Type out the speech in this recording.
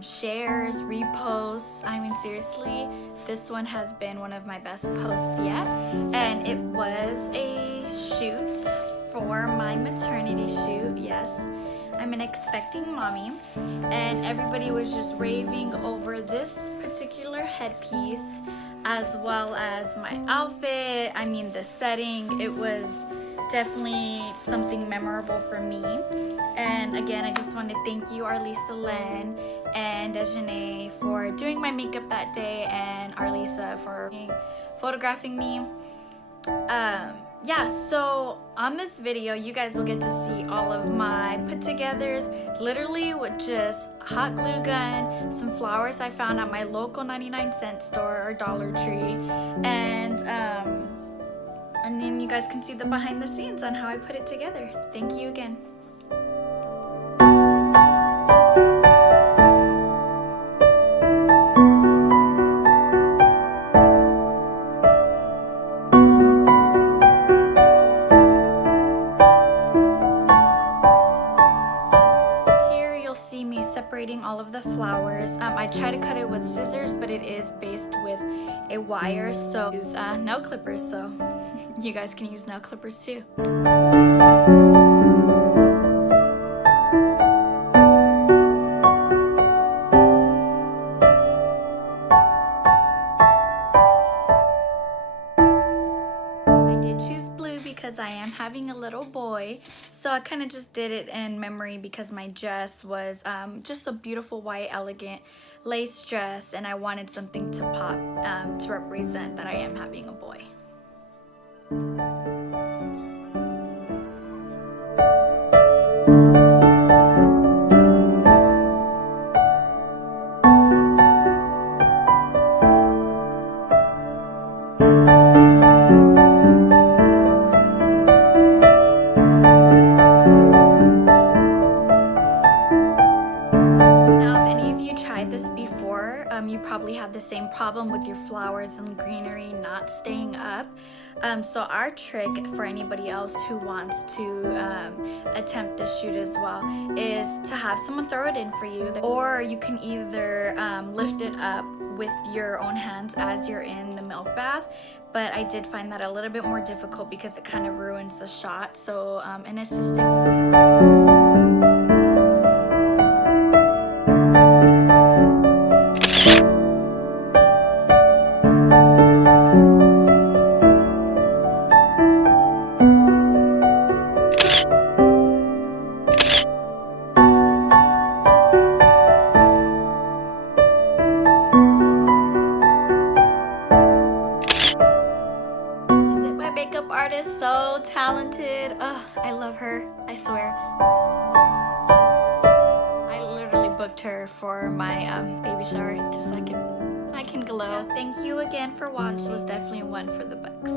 shares, reposts. I mean, seriously, this one has been one of my best posts yet, and it was a shoot for my maternity shoot. Yes, I'm an expecting mommy, and everybody was just raving over this particular headpiece as well as my outfit. I mean, the setting, it was definitely something memorable for me. And again, I just want to thank you, Arlisa Len and Dejanae, for doing my makeup that day, and Arlisa for photographing me. Yeah, so on this video you guys will get to see all of my put-togethers, literally with just hot glue gun, some flowers I found at my local 99-cent store or Dollar Tree, and then you guys can see the behind the scenes on how I put it together. Thank you again. Separating all of the flowers. I try to cut it with scissors, but it is based with a wire, so use nail clippers, so you guys can use nail clippers too. Because I am having a little boy, so I kind of just did it in memory because my dress was just a beautiful white elegant lace dress, and I wanted something to pop to represent that I am having a boy. You probably had the same problem with your flowers and greenery not staying up. So our trick for anybody else who wants to attempt this shoot as well is to have someone throw it in for you, or you can either lift it up with your own hands as you're in the milk bath. But I did find that a little bit more difficult because it kind of ruins the shot, so an assistant would be great. Artist, so talented. Oh, I love her, I swear. I literally booked her for my baby shower just so I can glow. Yeah, thank you again for watching. This was definitely one for the books.